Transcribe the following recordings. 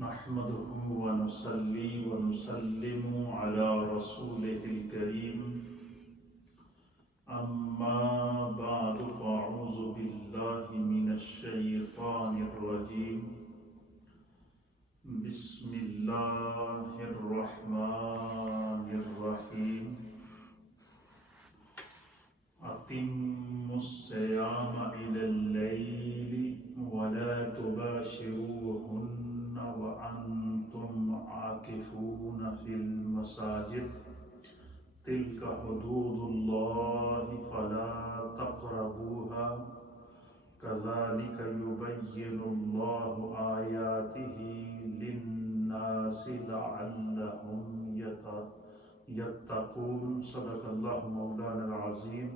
نحمده ونصلي ونسلم على رسوله الكريم أما بعد فأعوذ بالله من الشيطان الرجيم بسم الله الرحمن الرحيم أتموا الصيام إلى الليل ولا تباشروهن وأنتم عاكفون في المساجد تلك حدود الله فلا تقربوها كذلك يبين الله آياته للناس لعلهم يتقون صدق الله مولانا العظيم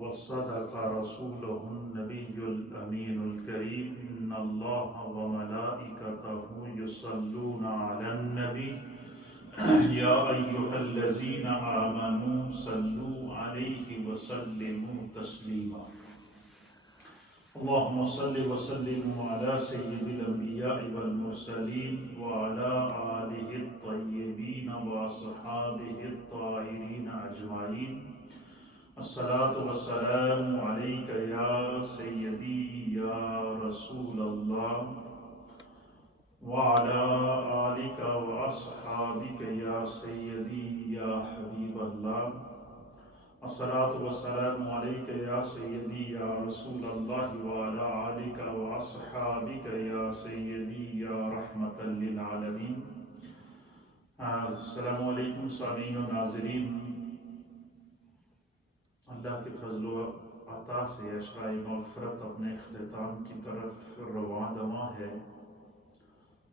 وصدق رسوله النبي الأمين الكريم إن الله وملائكته يصلون على النبي يا أيها الذين آمنوا صلوا عليه وسلموا تسليما اللهم صل وسلم على سيد الأنبياء والمرسلين وعلى آله الطيبين وأصحابه الطاهرين أجمعين الصلاة والسلام عليك يا سيدي يا رسول الله وعلى آلك وأصحابك يا سيدي يا حبيب الله الصلاة والسلام عليك يا سيدي يا رسول الله وعلى آلك وأصحابك يا سيدي يا رحمة للعالمين السلام علیکم سامعین و ناظرین، اللہ کے فضل و عطا سے عشرۂ مغفرت اپنے اختتام کی طرف رواں دواں ہے،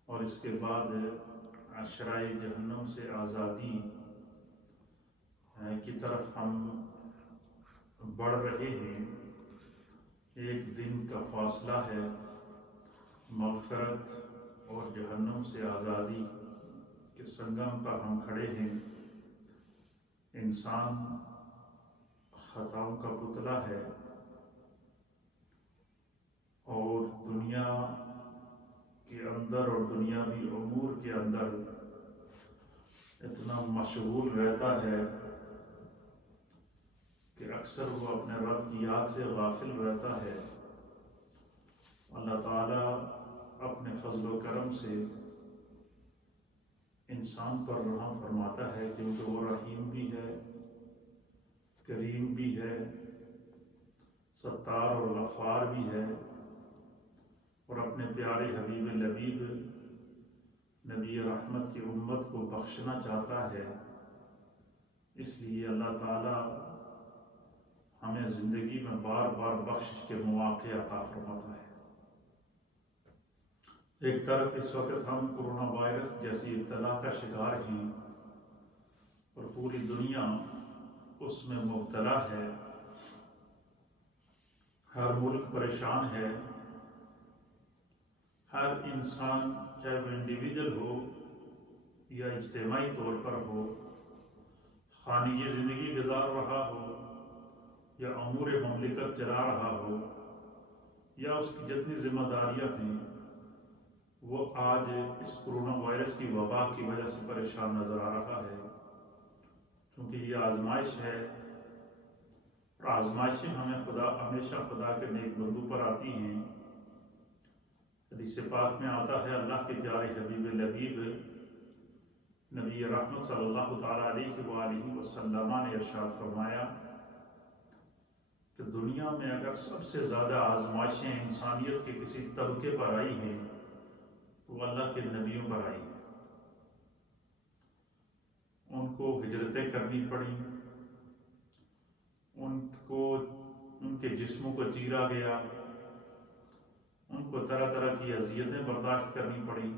اور اس کے بعد عشرۂ جہنم سے آزادی کی طرف ہم بڑھ رہے ہیں۔ ایک دن کا فاصلہ ہے، مغفرت اور جہنم سے آزادی کے سنگم پر ہم کھڑے ہیں۔ انسان خطاؤں کا پتلا ہے اور دنیا کے اندر اور دنیاوی امور کے اندر اتنا مشغول رہتا ہے کہ اکثر وہ اپنے رب کی یاد سے غافل رہتا ہے۔ اللہ تعالیٰ اپنے فضل و کرم سے انسان پر رحم فرماتا ہے، کیونکہ وہ رحیم بھی ہے، کریم بھی ہے، ستار اور غفار بھی ہے، اور اپنے پیارے حبیب لبیب نبی رحمت کی امت کو بخشنا چاہتا ہے۔ اس لیے اللہ تعالیٰ ہمیں زندگی میں بار بار بخشش کے مواقع عطا فرماتا ہے۔ ایک طرف اس وقت ہم کورونا وائرس جیسی ابتلا کا شکار ہیں اور پوری دنیا اس میں مبتلا ہے، ہر ملک پریشان ہے، ہر انسان چاہے وہ انڈیویجول ہو یا اجتماعی طور پر ہو، خانگی زندگی گزار رہا ہو یا امور مملکت چلا رہا ہو، یا اس کی جتنی ذمہ داریاں ہیں وہ آج اس کورونا وائرس کی وبا کی وجہ سے پریشان نظر آ رہا ہے، کیونکہ یہ آزمائش ہے، اور آزمائشیں ہمیشہ خدا کے نیک بندوں پر آتی ہیں۔ حدیث پاک میں آتا ہے، اللہ کے پیارے حبیب لبیب نبی رحمت صلی اللہ تعالیٰ علیہ وآلہ وسلم نے ارشاد فرمایا کہ دنیا میں اگر سب سے زیادہ آزمائشیں انسانیت کے کسی طبقے پر آئی ہیں تو وہ اللہ کے نبیوں پر آئی ہیں۔ ان کو ہجرتیں کرنی پڑیں، ان کے جسموں کو چیرا گیا، ان کو طرح طرح کی اذیتیں برداشت کرنی پڑیں۔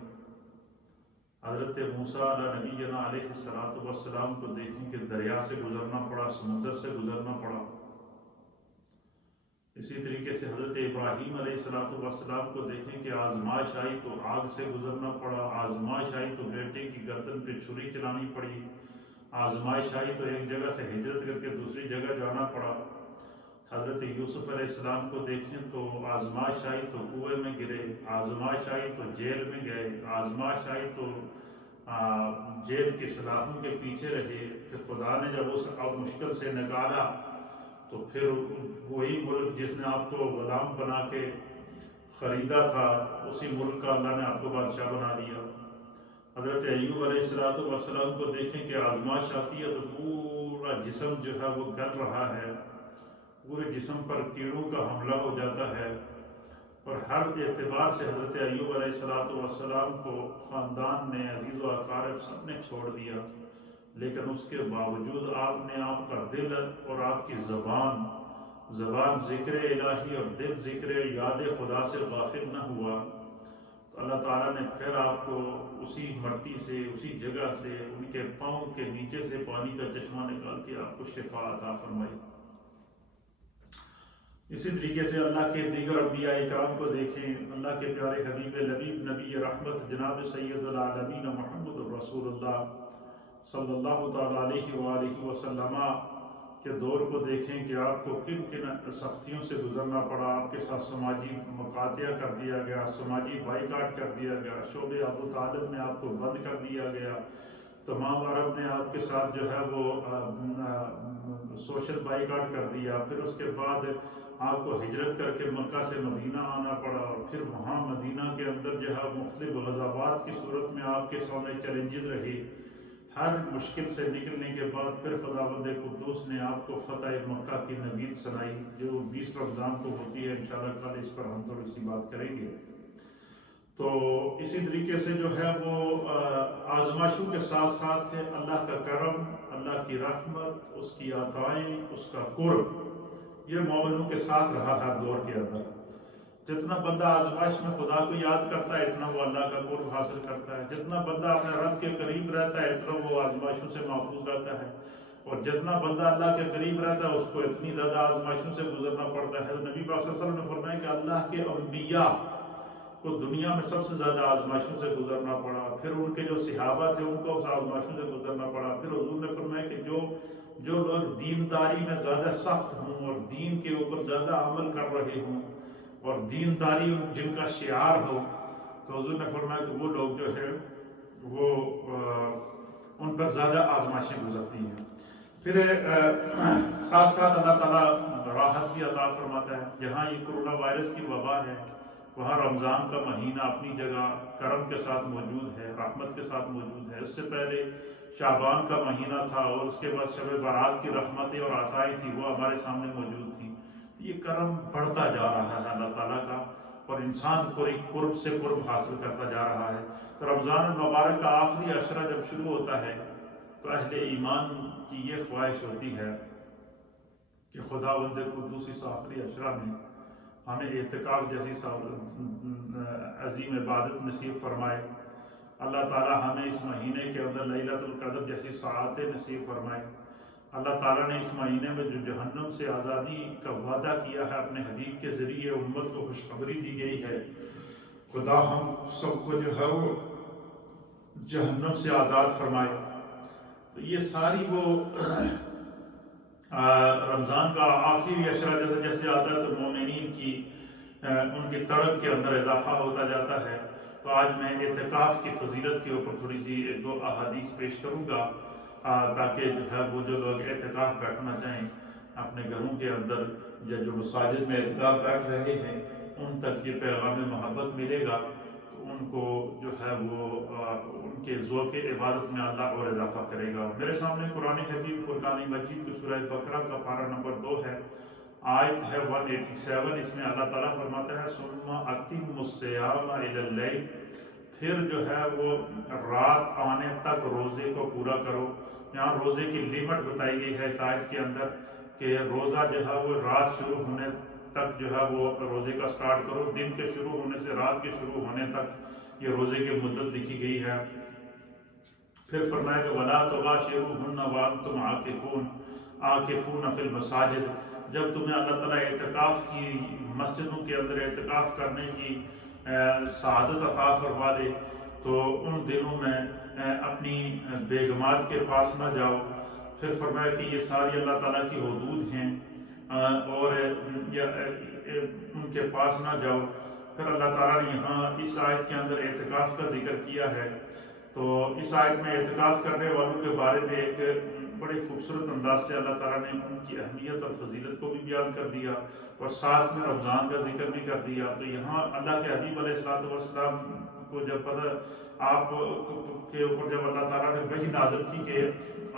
حضرت موسیٰ علیہ نبینا علیہ السلام کو دیکھیں کہ دریا سے گزرنا پڑا، سمندر سے گزرنا پڑا۔ اسی طریقے سے حضرت ابراہیم علیہ السلام کو دیکھیں کہ آزمائش آئی تو آگ سے گزرنا پڑا، آزمائش آئی تو بیٹے کی گردن پہ چھری چلانی پڑی، آزمائش آئی تو ایک جگہ سے ہجرت کر کے دوسری جگہ جانا پڑا۔ حضرت یوسف علیہ السلام کو دیکھیں تو آزمائش آئی تو کنویں میں گرے، آزمائش آئی تو جیل میں گئے، آزمائش آئی تو جیل کے سلاخوں کے پیچھے رہے، پھر خدا نے جب اس مشکل سے نکالا تو پھر وہی ملک جس نے آپ کو غلام بنا کے خریدا تھا، اسی ملک کا اللہ نے آپ کو بادشاہ بنا دیا۔ حضرت ایوب علیہ السلام کو دیکھیں کہ آزمائش آتی ہے تو پورا جسم جو ہے وہ گل رہا ہے، پورے جسم پر کیڑوں کا حملہ ہو جاتا ہے، اور ہر اعتبار سے حضرت ایوب علیہ السلام کو خاندان نے، عزیز و اقارب سب نے چھوڑ دیا، لیکن اس کے باوجود آپ نے آپ کا دل اور آپ کی زبان ذکر الہی اور دل ذکر یاد خدا سے غافل نہ ہوا، تو اللہ تعالیٰ نے پھر آپ کو اسی مٹی سے، اسی جگہ سے، ان کے پاؤں کے نیچے سے پانی کا چشمہ نکال کے آپ کو شفا عطا فرمائی۔ اسی طریقے سے اللہ کے دیگر انبیاء اکرام کو دیکھیں، اللہ کے پیارے حبیب لبیب نبی رحمت جناب سید العالمین محمد رسول اللہ صلی اللہ تعالیٰ علیہ وآلہ وسلم کے دور کو دیکھیں کہ آپ کو کن کن سختیوں سے گزرنا پڑا۔ آپ کے ساتھ سماجی مقاطعہ کر دیا گیا، سماجی بائیکاٹ کر دیا گیا، شعب ابو طالب میں آپ کو بند کر دیا گیا، تمام عرب نے آپ کے ساتھ جو ہے وہ سوشل بائیکاٹ کر دیا، پھر اس کے بعد آپ کو ہجرت کر کے مکہ سے مدینہ آنا پڑا، اور پھر وہاں مدینہ کے اندر جو ہے مختلف غزوات کی صورت میں آپ کے سامنے چیلنجز رہی۔ ہر مشکل سے نکلنے کے بعد پھر خداوند قدوس نے آپ کو فتح مکہ کی نوید سنائی، جو 20 رمضان کو ہوتی ہے، انشاءاللہ کل اس پر ہم تھوڑی سی بات کریں گے۔ تو اسی طریقے سے جو ہے وہ آزمائشوں کے ساتھ ساتھ ہے اللہ کا کرم، اللہ کی رحمت، اس کی عطائیں، اس کا قرب، یہ مومنوں کے ساتھ رہا ہر دور کے اندر۔ جتنا بندہ آزمائش میں خدا کو یاد کرتا ہے اتنا وہ اللہ کا قرب حاصل کرتا ہے، جتنا بندہ اپنے رب کے قریب رہتا ہے اتنا وہ آزمائشوں سے محفوظ رہتا ہے، اور جتنا بندہ اللہ کے قریب رہتا ہے اس کو اتنی زیادہ آزمائشوں سے گزرنا پڑتا ہے۔ نبی پاک صلی اللہ علیہ وسلم نے فرمایا کہ اللہ کے انبیاء کو دنیا میں سب سے زیادہ آزمائشوں سے گزرنا پڑا، پھر ان کے جو صحابہ تھے ان کو اس آزمائشوں سے گزرنا پڑا، پھر حضور نے فرمایا کہ جو لوگ دینداری میں زیادہ سخت ہوں اور دین کے اوپر زیادہ عمل کر رہے ہوں اور دینداری جن کا شعار ہو، تو حضور نے فرمایا کہ وہ لوگ جو ہے وہ ان پر زیادہ آزمائشیں گزرتی ہیں۔ پھر ساتھ ساتھ اللہ تعالیٰ راحت بھی عطا فرماتا ہے۔ جہاں یہ کرونا وائرس کی وبا ہے وہاں رمضان کا مہینہ اپنی جگہ کرم کے ساتھ موجود ہے، رحمت کے ساتھ موجود ہے۔ اس سے پہلے شعبان کا مہینہ تھا اور اس کے بعد شب برات کی رحمتیں اور عطائیں تھیں، وہ ہمارے سامنے موجود تھیں۔ یہ کرم بڑھتا جا رہا ہے اللہ تعالیٰ کا، اور انسان کو ایک قرب سے قرب حاصل کرتا جا رہا ہے۔ تو رمضان المبارک کا آخری عشرہ جب شروع ہوتا ہے تو اہل ایمان کی یہ خواہش ہوتی ہے کہ خداوند قدوس اس آخری عشرہ میں ہمیں اعتکاف جیسی عظیم عبادت نصیب فرمائے، اللہ تعالیٰ ہمیں اس مہینے کے اندر لیلۃ القدر جیسی ساعتیں نصیب فرمائے۔ اللہ تعالیٰ نے اس مہینے میں جو جہنم سے آزادی کا وعدہ کیا ہے اپنے حبیب کے ذریعے امت کو خوشخبری دی گئی ہے، خدا ہم سب کو جو ہے وہ جہنم سے آزاد فرمائے۔ تو یہ ساری وہ رمضان کا آخری عشرہ جیسے جیسے آتا ہے تو مومنین کی ان کی تڑپ کے اندر اضافہ ہوتا جاتا ہے۔ تو آج میں اعتکاف کی فضیلت کے اوپر تھوڑی سی ایک دو احادیث پیش کروں گا، تاکہ جو ہے وہ جو لوگ اعتکاف بیٹھنا چاہیں اپنے گھروں کے اندر یا جو مساجد میں اعتکاف بیٹھ رہے ہیں ان تک یہ پیغام محبت ملے گا، تو ان کو جو ہے وہ ان کے ذوق عبادت میں اللہ اور اضافہ کرے گا۔ میرے سامنے قرآن حکیم فرقان مجید کی سورہ بقرہ کا پارہ نمبر 2 ہے، آیت ہے 187۔ اس میں اللہ تعالیٰ فرماتا ہے ثم اتم الصیام الی اللیل، پھر جو ہے وہ رات آنے تک روزے کو پورا کرو۔ یہاں روزے کی لیمٹ بتائی گئی ہے اس آیت کے اندر کہ روزہ جو ہے وہ رات شروع ہونے تک جو ہے وہ روزے کا سٹارٹ کرو، دن کے شروع ہونے سے رات کے شروع ہونے تک یہ روزے کی مدت لکھی گئی ہے۔ پھر فرمایا کہ وَلَا تُبَاشِرُوهُنَّ وَأَنْتُمْ عَاكِفُونَ فِي الْمَسَاجِدِ، جب تمہیں اللہ تعالیٰ اعتکاف کی مسجدوں کے اندر اعتکاف کرنے کی سعادت عطا فرما دے تو ان دنوں میں اپنی بیگمات کے پاس نہ جاؤ۔ پھر فرمایا کہ یہ ساری اللہ تعالیٰ کی حدود ہیں اور ان کے پاس نہ جاؤ۔ پھر اللہ تعالیٰ نے یہاں اس آیت کے اندر اعتکاف کا ذکر کیا ہے، تو اس آیت میں اعتکاف کرنے والوں کے بارے میں ایک بڑے خوبصورت انداز سے اللہ تعالیٰ نے ان کی اہمیت اور فضیلت کو بھی بیان کر دیا، اور ساتھ میں رمضان کا ذکر بھی کر دیا۔ تو یہاں اللہ کے حبیب علیہ السلام کو جب پتہ آپ کے اوپر جب اللہ تعالیٰ نے وحی نازل کی کہ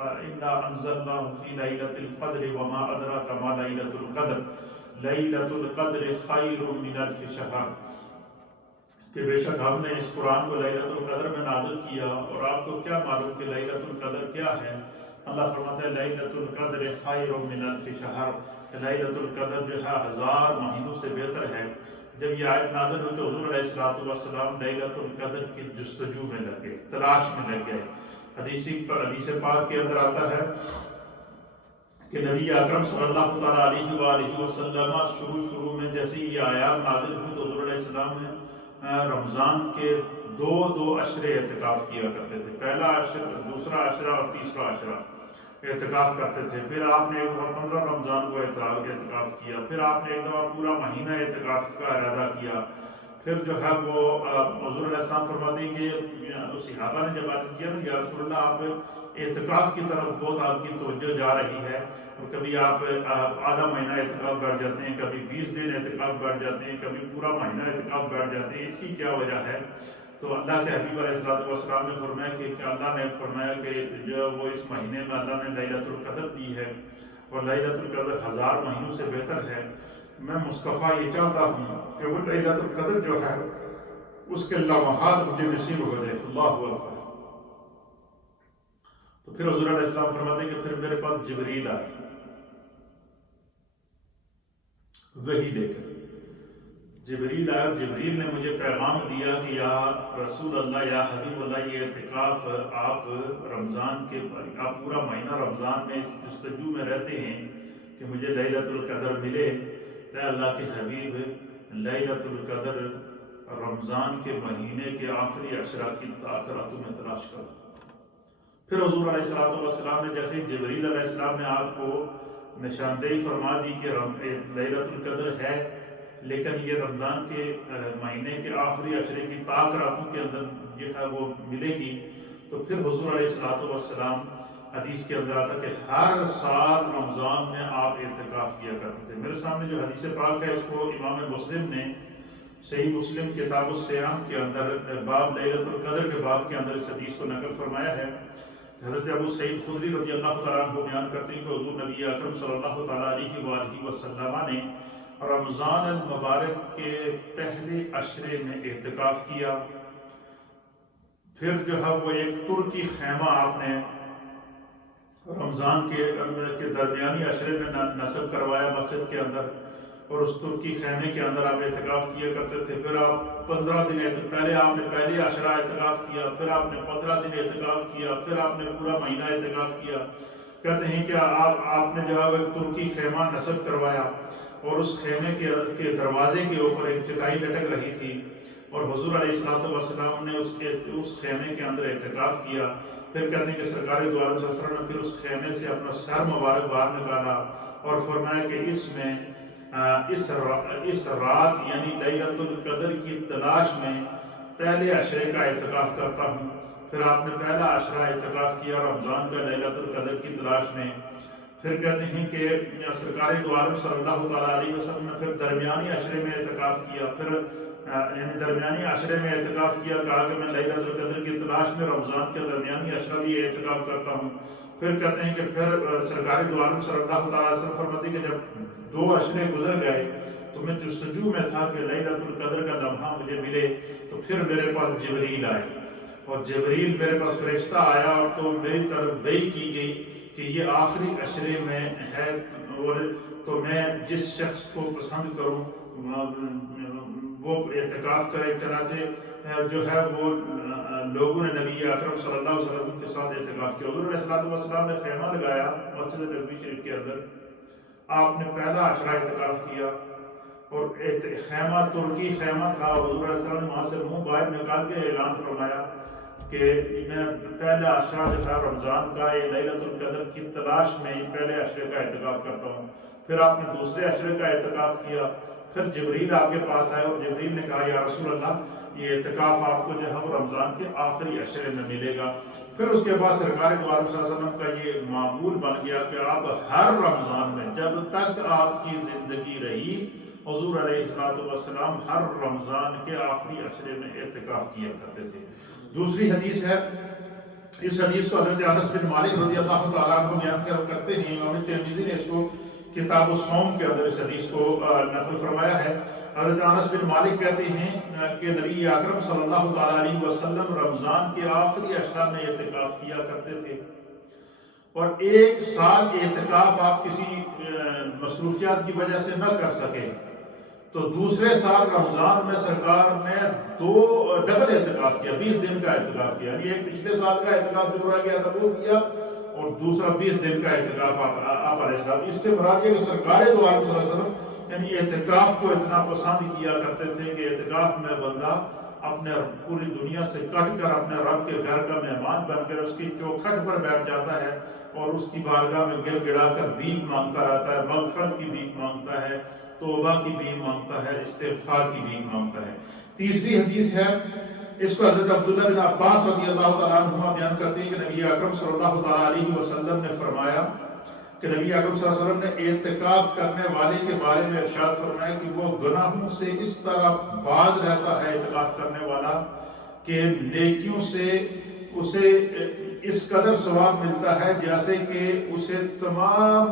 اِنَّا أَنزَلْنَاهُ فِي لَيْلَةِ الْقَدْرِ وَمَا أَدْرَاكَ مَا لَيْلَةُ الْقَدْرِ لَيْلَةُ الْقَدْرِ خَيْرٌ مِّنَ أَلْفِ شَهْرٍ، کہ بے شک ہم نے اس قرآن کو لیلۃ القدر میں نازل کیا، اور آپ کو کیا معلوم کہ لیلۃ القدر کیا ہے؟ اللہ فرماتا ہے لیلۃ القدر خیر من الف شہر، کہ لیلۃ القدر جو ہے 1000 مہینوں سے بہتر ہے۔ جب یہ آیت نازل ہوئی تو حضور علیہ السلام لیلۃ القدر کی جستجو میں لگ گئے، تلاش میں لگ گئے۔ حدیث پاک کے اندر آتا ہے کہ نبی اکرم صلی اللہ تعالیٰ علیہ وآلہ وسلم شروع میں جیسے یہ آیات نازل ہوئی تو حضور علیہ السلام نے رمضان کے دو عشرے اعتکاف کیا کرتے تھے، پہلا عشر، دوسرا عشرہ اور تیسرا عشرہ اعتکاف کرتے تھے۔ پھر آپ نے ایک دفعہ 15 رمضان کو اعتکاف کیا، پھر آپ نے ایک دفعہ پورا مہینہ اعتکاف کا ارادہ کیا۔ پھر جو ہے وہ حضور علیہ السلام فرماتے ہیں کہ صحابہ نے جب عرض کیا نا یا رسول اللہ آپ اعتکاف کی طرف بہت آپ کی توجہ جا رہی ہے، اور کبھی آپ آدھا مہینہ اعتکاف بیٹھ جاتے ہیں، کبھی 20 دن اعتکاف بیٹھ جاتے ہیں، کبھی پورا مہینہ اعتکاف بیٹھ جاتے ہیں، اس کی کیا وجہ ہے؟ تو اللہ کے حبیب علیہ السلام نے فرمایا کہ اللہ نے فرمایا کہ جو وہ اس مہینے میں اللہ نے لیلۃ القدر دی ہے، اور لیلۃ القدر 1000 مہینوں سے بہتر ہے۔ میں مصطفیٰ یہ چاہتا ہوں کہ وہ لیلۃ القدر جو ہے اس کے لمحات مجھے نصیب ہو جائے۔ اللہ اکبر۔ تو پھر حضور علیہ السلام فرماتے ہیں کہ پھر میرے پاس جبریل آئے وحی لے کر، جبریل آیا، جبریل نے مجھے پیغام دیا کہ یا رسول اللہ، یا حبیب اللہ، یہ اعتکاف آپ رمضان کے آپ پورا مہینہ رمضان میں اس جستجو میں رہتے ہیں کہ مجھے لیلۃ القدر ملے، اے اللہ کے حبیب لیلۃ القدر رمضان کے مہینے کے آخری عشرہ کی راتوں میں تلاش کرو۔ پھر حضور علیہ السلام نے جیسے جبریل علیہ السلام نے آپ کو نشاندہی فرما دی کہ لیلۃ القدر ہے، لیکن یہ رمضان کے مہینے کے آخری عشرے کی راتوں کے اندر جو ہے وہ ملے گی، تو پھر حضور علیہ السلام حدیث کے اندر آتا کہ ہر سال رمضان میں آپ اعتکاف کیا کرتے تھے۔ میرے سامنے جو حدیث پاک ہے اس کو امام مسلم نے صحیح مسلم کتاب الصیام کے اندر باب لیلۃ القدر کے باب کے اندر اس حدیث کو نقل فرمایا ہے۔ حضرت ابو سعید خدری رضی اللہ تعالیٰ عنہ بیان کرتے ہیں کہ حضور نبی اکرم صلی اللہ تعالیٰ علیہ وآلہ وسلم نے رمضان المبارک کے پہلے عشرے میں اعتکاف کیا۔ پھر جو ہے وہ ایک ترکی خیمہ آپ نے رمضان کے درمیانی عشرے میں نصب کروایا مسجد کے اندر، اور اس ترکی خیمے کے اندر آپ اعتکاف کیا کرتے تھے۔ پھر آپ 15 دن پہلے آپ نے پہلے عشرہ اعتکاف کیا، پھر آپ نے 15 دن اعتکاف کیا، پھر آپ نے پورا مہینہ اعتکاف کیا۔ کہتے ہیں کہ آپ نے جو ہے ایک ترکی خیمہ نصب کروایا، اور اس خیمے کے دروازے کے اوپر ایک چٹائی لٹک رہی تھی، اور حضور علیہ السلام نے اس خیمے کے اندر اعتکاف کیا۔ پھر کہتے ہیں کہ سرکار دو عالم صلی اللہ علیہ وسلم نے پھر اس خیمے سے اپنا سر مبارک باہر نکالا اور فرمایا کہ اس میں اس رات یعنی لیلۃ القدر کی تلاش میں پہلے عشرے کا اعتکاف کرتا ہوں۔ پھر آپ نے پہلا عشرہ اعتکاف کیا رمضان کا لیلۃ القدر کی تلاش میں۔ پھر کہتے ہیں کہ سرکار دو عالم صلی اللہ تعالیٰ علیہ وسلم نے پھر درمیانی عشرے میں اعتکاف کیا، پھر یعنی درمیانی عشرے میں اعتکاف کیا، کہا کہ میں لیلۃ القدر کی تلاش میں رمضان کے درمیانی عشرہ بھی اعتکاف کرتا ہوں۔ پھر کہتے ہیں کہ پھر سرکار دو عالم صلی اللہ تعالیٰ علیہ وسلم فرماتے ہیں کہ جب 2 عشرے گزر گئے تو میں جستجو میں تھا کہ لیلۃ القدر کا لمحہ مجھے ملے، تو پھر میرے پاس جبریل آئے، اور جبریل میرے پاس فرشتہ آیا، اور تو میری طرف وحی کی گئی کہ یہ آخری عشرے میں ہے، اور تو میں جس شخص کو پسند کروں وہ اعتکاف کرے۔ چنانچہ جو ہے وہ لوگوں نے نبی اکرم صلی اللہ علیہ وسلم کے ساتھ اعتکاف کیا۔ حضور علیہ السلام نے خیمہ لگایا مسجد نبوی شریف کے اندر، آپ نے پہلا عشرہ اعتکاف کیا، اور خیمہ ترکی خیمہ تھا، اور حضور علیہ السلام نے وہاں سے منہ باہر نکال کے اعلان فرمایا کہ میں پہلا عشرہ جو ہے رمضان کا یہ لیلۃ القدر کی تلاش میں پہلے عشرے کا اعتکاف کرتا ہوں۔ پھر آپ نے دوسرے عشرے کا اعتکاف کیا، پھر جبریل آپ کے پاس آئے اور جبریل نے کہا یا رسول اللہ یہ اعتکاف آپ کو جو ہے وہ رمضان کے آخری عشرے میں ملے گا۔ پھر اس کے بعد سرکار دو عالم صلی اللہ علیہ وسلم کا یہ معمول بن گیا کہ آپ ہر رمضان میں جب تک آپ کی زندگی رہی حضور علیہ السلام ہر رمضان کے آخری عشرے میں اعتکاف کیا کرتے تھے۔ دوسری حدیث ہے، اس حدیث کو حضرت انس بن مالک رضی اللہ تعالیٰ عنہ بیان کرتے ہیں، امام ترمذی نے اس کو کتاب الصوم کے اندر اس حدیث کو نقل فرمایا ہے۔ حضرت انس بن مالک کہتے ہیں کہ نبی اکرم صلی اللہ تعالیٰ علیہ وسلم رمضان کے آخری عشرہ میں اعتکاف کیا کرتے تھے، اور ایک سال اعتکاف آپ کسی مصروفیات کی وجہ سے نہ کر سکے تو دوسرے سال رمضان میں سرکار نے ڈبل اعتکاف کیا، 20 دن کا اعتکاف کیا، یعنی ایک پچھلے سال کا اعتکاف جو رہ گیا تھا وہ کیا، اور دوسرا 20 دن کا اعتکاف آپ علیہ السلام۔ اس سے مراد یہ کہ سرکار دو عالم صلی اللہ علیہ وسلم یعنی اعتکاف کو اتنا پسند کیا کرتے تھے کہ اعتکاف میں بندہ اپنے پوری دنیا سے کٹ کر اپنے رب کے گھر کا مہمان بن کر اس کی چوکھٹ پر بیٹھ جاتا ہے اور اس کی بارگاہ میں گر گڑا کر بھیک مانگتا رہتا ہے، مغفرت کی بھیک مانگتا ہے، توبہ کی بھیک مانگتا ہے، استغفار کی بھیک مانگتا ہے۔ تیسری حدیث ہے، اس کو حضرت عبداللہ بن عباس رضی اللہ تعالیٰ عنہما بیان کرتے ہیں کہ نبی اکرم صلی اللہ تعالیٰ علیہ وسلم نے فرمایا کہ نبی اکرم صلی اللہ علیہ وسلم نے اعتکاف کرنے والے کے بارے میں ارشاد فرمایا کہ وہ گناہوں سے اس طرح باز رہتا ہے اعتکاف کرنے والا کہ نیکیوں سے اسے اس قدر ثواب ملتا ہے جیسے کہ اسے تمام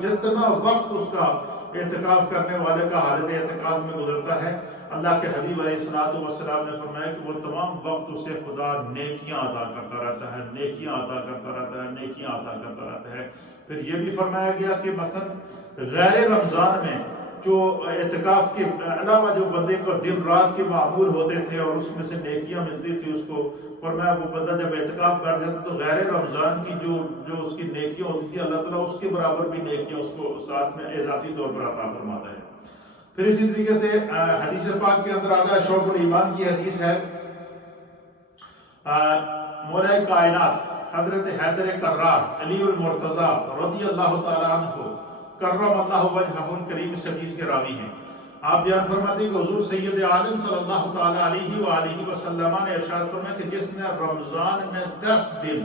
جتنا وقت اس کا اعتکاف کرنے والے کا حالت اعتکاف میں گزرتا ہے۔ اللہ کے حبیب علیہ السلام نے فرمایا کہ وہ تمام وقت اسے خدا نیکیاں عطا کرتا رہتا ہے، نیکیاں عطا کرتا رہتا ہے، نیکیاں عطا کرتا رہتا ہے۔ پھر یہ بھی فرمایا گیا کہ مثلا غیر رمضان میں جو اعتکاف کے علاوہ جو بندے کو دن رات کے معمول ہوتے تھے اور اس میں سے نیکیاں ملتی تھی، اس کو فرمایا وہ بندہ جب اعتکاف کر جاتا تو غیر رمضان کی جو اس کی نیکیاں ہوتی تھی اللہ تعالیٰ اس کے برابر بھی نیکیاں اس کو ساتھ میں اضافی طور پر عطا فرماتا ہے۔ پھر اسی طریقے سے حدیث پاک کے اندر آتا ہے، شعب الایمان کی حدیث ہے، مولا کائنات حضرت حیدر کرار علی المرتضیٰ رضی اللہ تعالیٰ عنہ کرم اللہ وجہہ الکریم اس حدیث کے راوی ہیں۔ آپ بیان فرماتے ہیں کہ حضور سید عالم صلی اللہ تعالیٰ علیہ وآلہ وسلم نے ارشاد فرمایا کہ جس نے رمضان میں 10 دن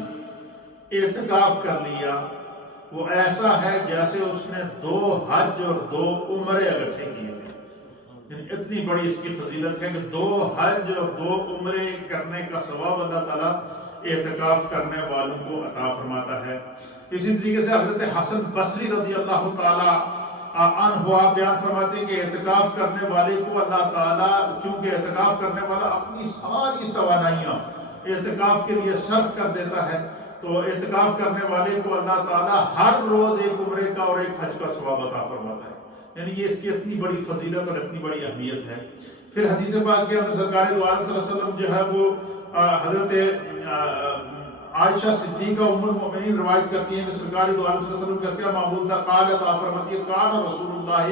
اعتکاف کر لیا وہ ایسا ہے جیسے اس نے 2 حج اور 2 عمرے اکٹھے کیے تھے۔ اتنی بڑی اس کی فضیلت ہے کہ 2 حج اور 2 عمرے کرنے کا ثواب اللہ تعالیٰ اعتکاف کرنے والوں کو عطا فرماتا ہے۔ اسی طریقے سے حضرت حسن بصری رضی اللہ تعالیٰ عنہ بیان فرماتے ہیں کہ اعتکاف کرنے والے کو اللہ تعالیٰ، کیونکہ اعتکاف کرنے والا اپنی ساری توانائیاں اعتکاف کے لیے صرف کر دیتا ہے، تو اعتکاف کرنے والے کو اللہ تعالیٰ ہر روز ایک عمرے کا اور ایک حج کا ثواب عطا فرماتا ہے۔ یعنی یہ اس کی اتنی بڑی فضیلت اور اتنی بڑی اہمیت ہے۔ پھر حدیث پاک کے اندر سرکار دو عالم صلی اللہ علیہ وسلم جو ہے وہ حضرت عائشہ صدیقہ ام المؤمنین روایت کرتی ہیں کہ سرکار دو عالم صلی اللہ علیہ وسلم کا کیا معمول تھا، قالت آپ فرماتی ہے کان رسول اللہ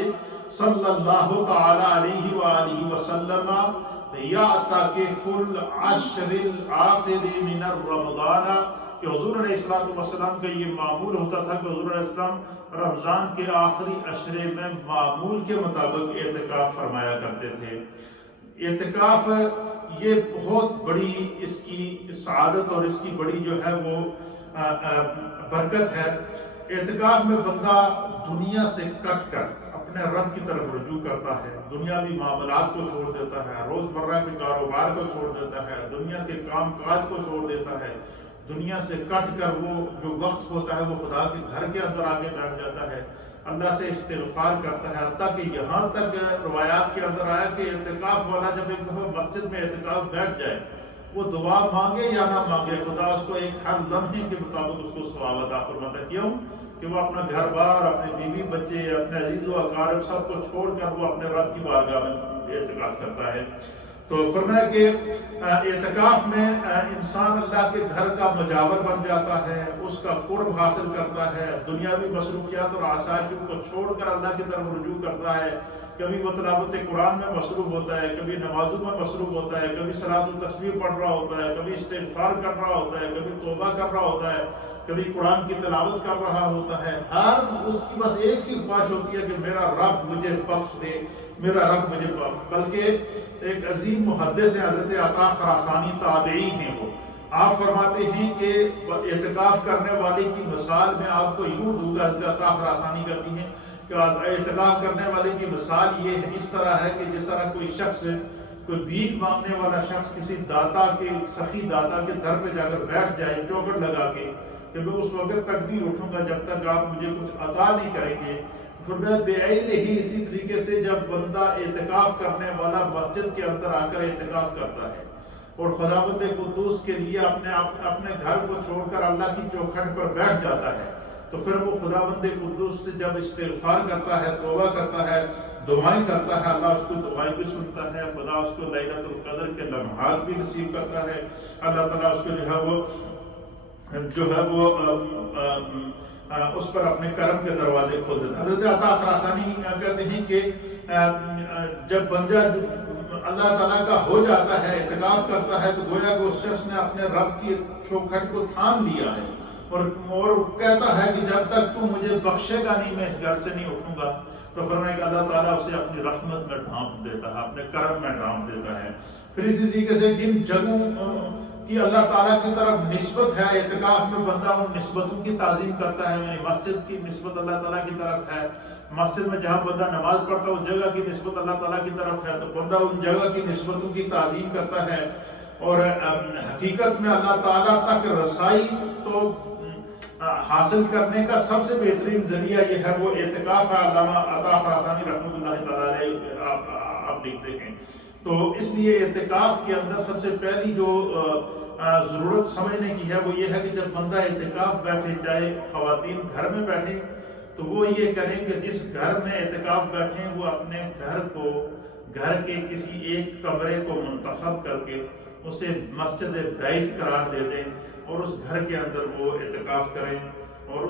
صلی اللہ تعالی علیہ وآلہ وسلم یعتکف العشر الاخر من رمضان، کہ حضور علیہ السلام کا یہ معمول ہوتا تھا کہ حضور علیہ السلام رمضان کے آخری عشرے میں معمول کے مطابق اعتکاف فرمایا کرتے تھے۔ اعتکاف یہ بہت بڑی اس کی سعادت اور اس کی بڑی جو ہے وہ برکت ہے۔ اعتکاف میں بندہ دنیا سے کٹ کر اپنے رب کی طرف رجوع کرتا ہے، دنیاوی معاملات کو چھوڑ دیتا ہے، روزمرہ کے کاروبار کو چھوڑ دیتا ہے، دنیا کے کام کاج کو چھوڑ دیتا ہے، دنیا سے کٹ کر وہ جو وقت ہوتا ہے وہ خدا کے گھر کے اندر آگے بیٹھ جاتا ہے، اللہ سے استغفار کرتا ہے۔ حتیٰ کہ یہاں تک روایات کے اندر آیا کہ اعتکاف والا جب ایک دفعہ مسجد میں اعتکاف بیٹھ جائے وہ دعا مانگے یا نہ مانگے، خدا اس کو ایک ہر لمحے کے مطابق اس کو ثواب عطا فرماتا ہے۔ کیوں کہ وہ اپنا گھر بار، اپنے بیوی بچے، اپنے عزیز و اقارب سب کو چھوڑ کر وہ اپنے رب کی بارگاہ میں اعتکاف کرتا ہے۔ تو فرمایا کہ اعتکاف میں انسان اللہ کے گھر کا مجاور بن جاتا ہے، اس کا قرب حاصل کرتا ہے، دنیاوی مصروفیات اور آسائشوں کو چھوڑ کر اللہ کی طرف رجوع کرتا ہے۔ کبھی وہ تلاوت قرآن میں مصروف ہوتا ہے، کبھی نمازوں میں مصروف ہوتا ہے، کبھی صلاۃ التسبیح پڑھ رہا ہوتا ہے، کبھی استغفار کر رہا ہوتا ہے، کبھی توبہ کر رہا ہوتا ہے، کبھی قرآن کی تلاوت کر رہا ہوتا ہے۔ ہر اس کی بس ایک ہی خواہش ہوتی ہے کہ میرا رب مجھے بخش دے، میرا رب مجھے بلکہ ایک عظیم محدث ہیں حضرت عطا خراسانی تابعی ہیں، وہ آپ فرماتے ہیں کہ اعتکاف کرنے والے کی مثال میں آپ کو یوں دوں گا، حضرت عطا خراسانی کہتی ہیں کہ اعتکاف کرنے والے کی مثال یہ ہے اس طرح ہے کہ جس طرح کوئی شخص، کوئی بھیک مانگنے والا شخص کسی داتا کے، سخی داتا کے در پہ جا کر بیٹھ جائے چوکھٹ لگا کے کہ میں اس وقت تک نہیں اٹھوں گا جب تک آپ مجھے کچھ عطا نہیں کریں گے، فرمایا بعین ہی اسی طریقے سے جب بندہ اعتکاف کرنے والا مسجد کے اندر آ کر اعتکاف کرتا ہے اور خداوند قدوس کے لیے اپنے گھر کو چھوڑ کر اللہ کی چوکھٹ پر بیٹھ جاتا ہے، تو پھر وہ خداوند قدوس سے جب استغفار کرتا ہے، توبہ کرتا ہے، دعائیں کرتا ہے، اللہ اس کو دعائیں بھی سنتا ہے، خدا اس کو لیلۃ القدر کے لمحات بھی نصیب کرتا ہے، اللہ تعالیٰ اس کو جو ہے وہ اس پر اپنے کرم کے دروازے کھول دیتا ہے۔ حضرت عطا خراسانی کہتے ہیں کہ جب بندہ اللہ تعالیٰ کا ہو جاتا ہے، اعتکاف کرتا ہے، تو گویا کہ اس شخص نے اپنے رب کی چوکھٹ کو تھام لیا ہے اور کہتا ہے کہ جب تک تو مجھے بخشے گا نہیں میں اس گھر سے نہیں اٹھوں گا، تو فرمائے کہ اللہ تعالیٰ اسے اپنی رحمت میں ڈھانپ دیتا ہے، اپنے کرم میں ڈھانپ دیتا ہے۔ پھر اسی طریقے سے جن جگہوں کی اللہ تعالیٰ کی طرف نسبت ہے، اعتکاف میں بندہ ان نسبتوں کی تعظیم کرتا ہے، یعنی مسجد کی نسبت اللہ تعالیٰ کی طرف ہے، مسجد میں جہاں بندہ نماز پڑھتا ہے اس جگہ کی نسبت اللہ تعالیٰ کی طرف ہے، تو بندہ ان جگہ کی نسبتوں کی تعظیم کرتا ہے، اور حقیقت میں اللہ تعالیٰ تک رسائی تو حاصل کرنے کا سب سے بہترین ذریعہ یہ ہے وہ اعتکاف ہے۔ علامہ عطا خراسانی رحمۃ اللہ تعالیٰ علیہ آپ لکھتے ہیں، تو اس لیے اعتکاف کے اندر سب سے پہلی جو ضرورت سمجھنے کی ہے وہ یہ ہے کہ جب بندہ اعتکاف بیٹھے، چاہے خواتین گھر میں بیٹھیں، تو وہ یہ کریں کہ جس گھر میں اعتکاف بیٹھیں وہ اپنے گھر کے کسی ایک کمرے کو منتخب کر کے اسے مسجد بیت قرار دے دیں اور اس گھر کے اندر وہ اعتکاف کریں، اور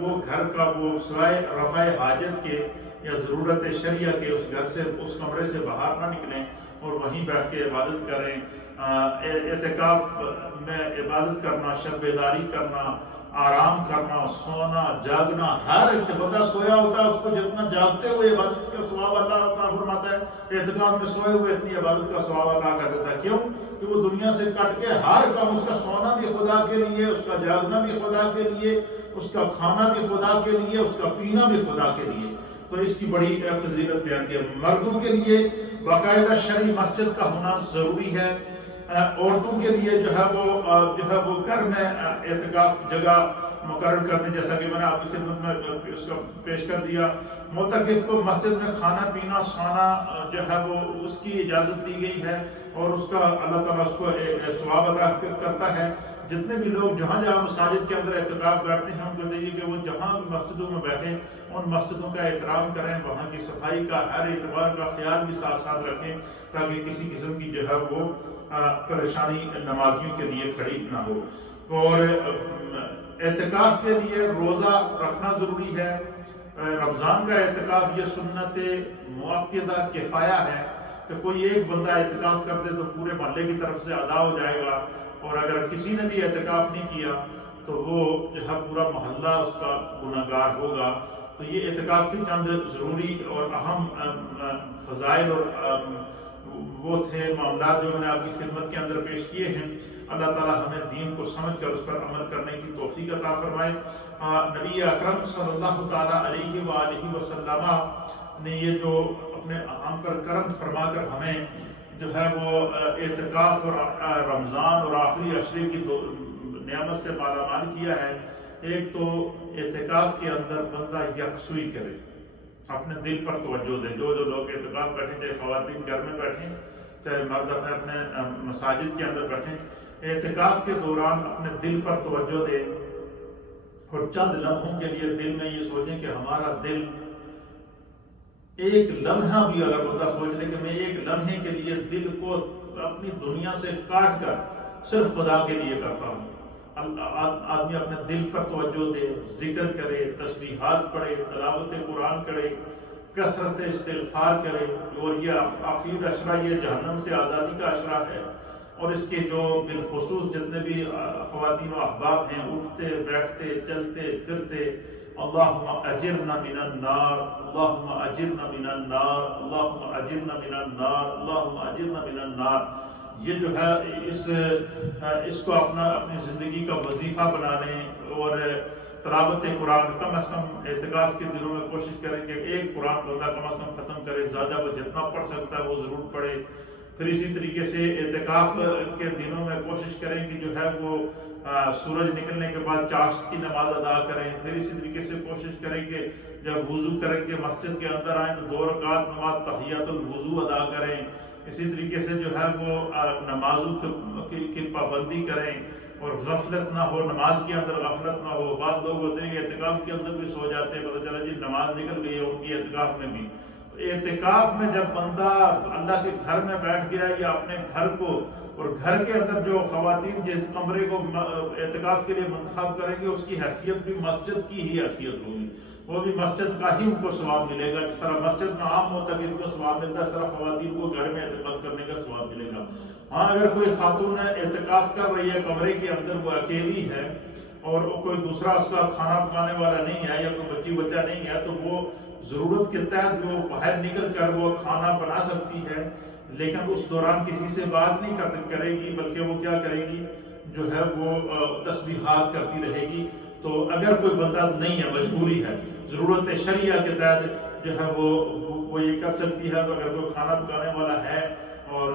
وہ گھر کا وہ سوائے رفع حاجت کے یا ضرورت شرعیہ کے اس کمرے سے باہر نہ نکلیں اور وہیں بیٹھ کے عبادت کریں۔ اعتکاف میں عبادت کرنا، شب بیداری کرنا، آرام کرنا، سونا، جاگنا، ہر بندہ سویا ہوتا ہے اس کو جتنا جاگتے ہوئے عبادت کا ثواب اللہ تعالیٰ فرماتا ہے، اعتکاف میں سوئے ہوئے اتنی عبادت کا ثواب عطا کر دیتا ہے۔ کیوں؟ کہ وہ دنیا سے کٹ کے ہر کام، اس کا سونا بھی خدا کے لیے، اس کا جاگنا بھی خدا کے لیے، اس کا کھانا بھی خدا کے لیے، اس کا پینا بھی خدا کے لیے، تو اس کی بڑی فضیلت بیان کی ہے۔ مردوں کے لیے باقاعدہ شرعی مسجد کا ہونا ضروری ہے، عورتوں کے لیے جو ہے وہ گھر میں اعتکاف جگہ مقرر کرنے، جیسا کہ میں نے آپ کی خدمت میں اس کا پیش کر دیا۔ معتکف کو مسجد میں کھانا پینا سونا جو ہے وہ اس کی اجازت دی گئی ہے، اور اس کا اللہ تعالیٰ اس کو ثواب ادا کرتا ہے۔ جتنے بھی لوگ جہاں مساجد کے اندر اعتکاف بیٹھتے ہیں ان کو چاہیے کہ وہ جہاں بھی مسجدوں میں بیٹھیں ان مسجدوں کا احترام کریں، وہاں کی صفائی کا ہر اعتبار کا خیال بھی ساتھ ساتھ رکھیں، تاکہ کسی قسم کی جو ہے وہ پریشانی نمازیوں کے لیے کھڑی نہ ہو۔ اور اعتکاف کے لیے روزہ رکھنا ضروری ہے۔ رمضان کا اعتکاف یہ سنت مؤکدہ کفایہ ہے کہ کوئی ایک بندہ اعتکاف کر دے تو پورے محلے کی طرف سے ادا ہو جائے گا، اور اگر کسی نے بھی اعتکاف نہیں کیا تو وہ جو ہے پورا محلہ اس کا گنہگار ہوگا۔ تو یہ اعتکاف کے چند ضروری اور اہم فضائل اور وہ تھے معاملات جو میں نے آپ کی خدمت کے اندر پیش کیے ہیں۔ اللہ تعالیٰ ہمیں دین کو سمجھ کر اس پر عمل کرنے کی توفیق عطا فرمائے۔ نبی اکرم صلی اللہ تعالیٰ علیہ وآلہ وسلم نے یہ جو اپنے ہم پر کرم فرما کر ہمیں جو ہے وہ اعتکاف اور رمضان اور آخری عشرے کی نعمت سے مالا مال کیا ہے، ایک تو اعتکاف کے اندر بندہ یکسوئی کرے، اپنے دل پر توجہ دے۔ جو لوگ اعتکاف بیٹھیں، چاہے خواتین گھر میں بیٹھیں چاہے مرد اپنے مساجد کے اندر بیٹھیں، اعتکاف کے دوران اپنے دل پر توجہ دیں اور چند لمحوں کے لیے دل میں یہ سوچیں کہ ہمارا دل ایک لمحہ بھی اگر بندہ سوچ لے کہ میں ایک لمحے کے لیے دل کو اپنی دنیا سے کاٹ کر صرف خدا کے لیے کرتا ہوں، آدمی اپنے دل پر توجہ دے، ذکر کرے، تسبیحات پڑھے، تلاوت قرآن کرے، کثرت سے استغفار کرے، اور یہ آخر عشرہ یہ جہنم سے آزادی کا عشرہ ہے، اور اس کے جو بالخصوص جتنے بھی خواتین و احباب ہیں اٹھتے بیٹھتے چلتے پھرتے اللہم اجرنا من النار، اللہم اجرنا من النار، اللہم اجرنا من النار، اللہم اجرنا من النار. یہ جو ہے اس کو اپنی زندگی کا وظیفہ بنا لیں، اور تلاوت قرآن کم از کم اعتکاف کے دنوں میں کوشش کریں کہ ایک قرآن بندہ کم از کم ختم کرے، زیادہ وہ جتنا پڑھ سکتا ہے وہ ضرور پڑھے. پھر اسی طریقے سے اعتکاف کے دنوں میں کوشش کریں کہ جو ہے وہ سورج نکلنے کے بعد چاشت کی نماز ادا کریں. پھر اسی طریقے سے کوشش کریں کہ جب وضو کریں کہ مسجد کے اندر آئیں تو 2 رکعت نماز تحیۃ الوضو ادا کریں. اسی طریقے سے جو ہے وہ نمازوں کی پابندی کریں اور غفلت نہ ہو، نماز کے اندر غفلت نہ ہو. بعض لوگ ہوتے ہیں کہ اعتکاف کے اندر بھی سو جاتے ہیں، پتہ چلا جی نماز نکل گئی ہے ان کی اعتکاف میں بھی. تو اعتکاف میں جب بندہ اللہ کے گھر میں بیٹھ گیا یا اپنے گھر کو، اور گھر کے اندر جو خواتین جس کمرے کو اعتکاف کے لیے منتخب کریں گے اس کی حیثیت بھی مسجد کی ہی حیثیت ہوگی، وہ بھی مسجد کا ہی ان کو ثواب ملے گا. جس طرح مسجد میں عام معتکف کو ثواب ملتا ہے، اس طرح خواتین کو گھر میں اعتکاف کرنے کا ثواب ملے گا. ہاں اگر کوئی خاتون اعتکاف کر رہی ہے کمرے کے اندر، وہ اکیلی ہے اور کوئی دوسرا اس کا کھانا پکانے والا نہیں ہے یا کوئی بچی بچہ نہیں ہے، تو وہ ضرورت کے تحت وہ باہر نکل کر وہ کھانا بنا سکتی ہے، لیکن اس دوران کسی سے بات نہیں کرے گی، بلکہ وہ کیا کرے گی، جو ہے وہ تسبیحات کرتی رہے گی. تو اگر کوئی بندہ نہیں ہے، مجبوری ہے، ضرورت شرعیہ کے تحت جو ہے وہ یہ کر سکتی ہے. تو اگر کوئی کھانا پکانے والا ہے اور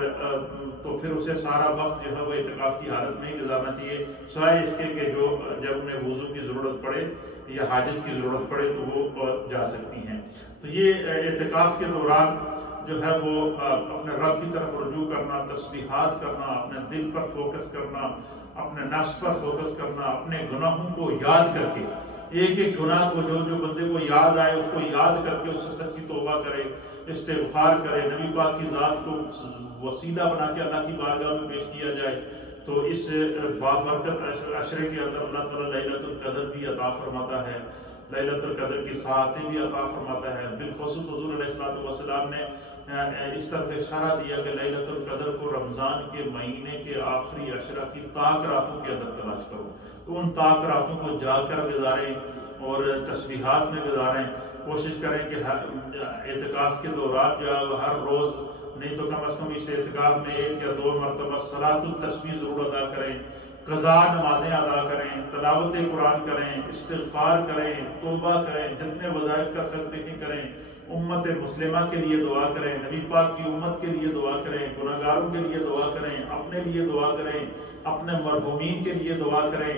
تو پھر اسے سارا وقت جو ہے وہ اعتکاف کی حالت میں ہی گزارنا چاہیے، سوائے اس کے کہ جو جب انہیں وضو کی ضرورت پڑے یا حاجت کی ضرورت پڑے تو وہ جا سکتی ہیں. تو یہ اعتکاف کے دوران جو ہے وہ اپنے رب کی طرف رجوع کرنا، تسبیحات کرنا، اپنے دل پر فوکس کرنا، اپنے نفس پر فوکس کرنا، اپنے گناہوں کو یاد کر کے، ایک ایک گناہ کو جو بندے کو یاد آئے اس کو یاد کر کے اس سے سچی توبہ کرے، استغفار کرے، نبی پاک کی ذات کو وسیلہ بنا کے اللہ کی بارگاہ میں پیش کیا جائے. تو اس بابرکت عشرے کے اندر اللہ تعالیٰ لیلۃ القدر بھی عطا فرماتا ہے، لیلۃ القدر کی ساعتیں بھی عطا فرماتا ہے. بالخصوص حضور علیہ السلام نے اس طرح اشارہ دیا کہ لیلۃ القدر کو رمضان کے مہینے کے آخری عشرہ کی طاق راتوں کے اندر تلاش کرو. تو ان طاق راتوں کو جا کر گزاریں اور تسبیحات میں گزاریں. کوشش کریں کہ اعتکاف کے دوران جو ہے ہر روز نہیں تو کم از کم اس اعتکاف میں 1 یا 2 مرتبہ صلاۃ التسبیح ضرور ادا کریں، قضا نمازیں ادا کریں، تلاوت قرآن کریں، استغفار کریں، توبہ کریں، جتنے وظائف کر سکتے ہیں کریں. امت مسلمہ کے لیے دعا کریں، نبی پاک کی امت کے لیے دعا کریں، گناہگاروں کے لیے دعا کریں، اپنے لیے دعا کریں، اپنے مرحومین کے لیے دعا کریں.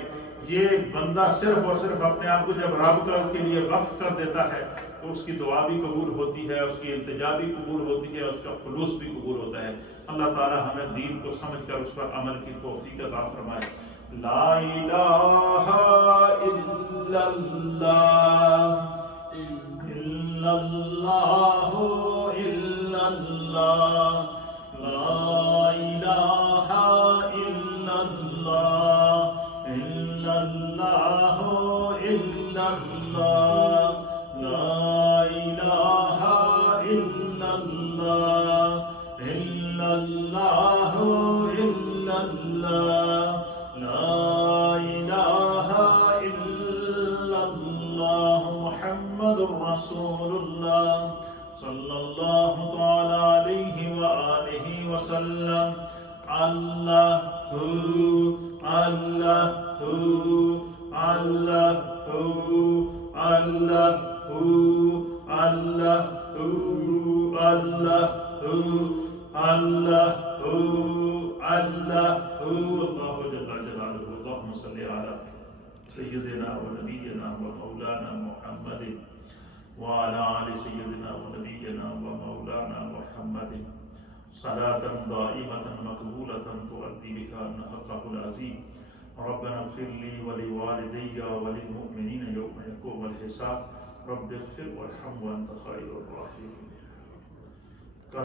یہ بندہ صرف اور صرف اپنے آپ کو جب رب کے لیے وقف کر دیتا ہے تو اس کی دعا بھی قبول ہوتی ہے، اس کی التجا بھی قبول ہوتی ہے، اس کا خلوص بھی قبول ہوتا ہے. اللہ تعالی ہمیں دین کو سمجھ کر اس پر عمل کی توفیق عطا فرمائے. لا الہ الا اللہ الا اللہ الا اللہ لا الہ الا اللہ الا اللہ الا اللہ لا الہ الا اللہ الا اللہ الا اللہ لا الہ الا اللہ محمد رسول اللہ صلی اللہ تعالی علیہ وآلہ وسلم. اللہ اللہ اللہ اللہ اللہ اللہ اللہ اللہ جل جلالہ. اللہم صلی علی سیدنا و نبینا و مولانا محمد وعلى آل سيدنا ونبينا ومولانا محمد صلاة دائمة مقبولة تؤدي بها حقه العظيم. ربنا اغفر لي ولوالدي وللمؤمنين يوم يقوم الحساب. رب اغفر وارحم وأنت خير الراحمين.